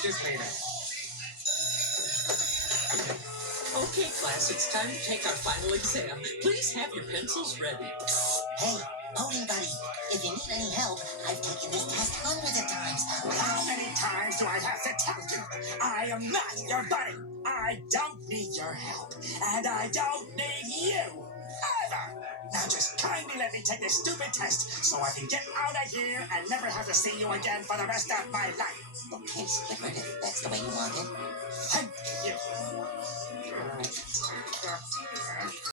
answers later. Okay, class, it's time to take our final exam. Please have your pencils ready. Hey, voting buddy, if you need any help, I've taken this test hundreds of times. How many times do I have to tell you? I am not your buddy. I don't need your help, and I don't need you. Either. Now just kindly let me take this stupid test so I can get out of here and never have to see you again for the rest of my life. Okay, Squidward, if that's the way you want it. Thank you. All right.